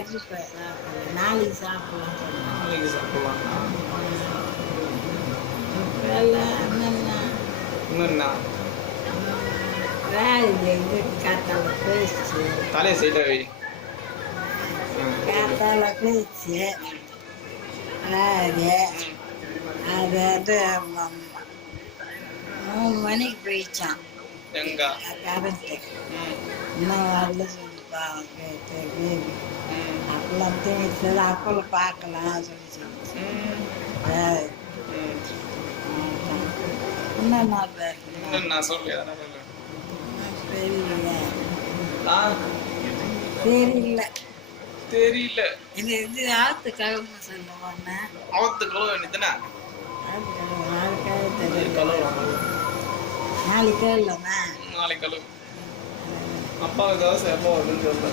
நாளைக்கு சாப்பிடலாம். நாளைக்கு சாப்பிடலாம். இன்னும் காத்தால போயிடுச்சு. தலையை சைட்டாக வை. காத்தால போயிடுச்சு. அது அது 3 மணிக்கு போயிடுச்சான் எங்க கரண்ட்டு. இன்னும் வரல சொல்லிப்பா பேபி. அப்பெல்லாம் தூங்கிட்டு அப்பெல்லாம் பார்க்கலாம் சொல்லிச்சு. இன்னும் நாள் இன்னும் நான் சொல்லி அதெல்லாம் சொல்லு. தெரியல தெரியல தெரியல. இது ஆத்து கிழமை சொல்லுவாங்க. அவத்து கழுவ வேண்டியதுதானே. நாளைக்கு இல்லைண்ணா. நாளைக்கு கழுவு. அப்பாவுக்கு தோசை எப்போ வருதுன்னு சொல்ல.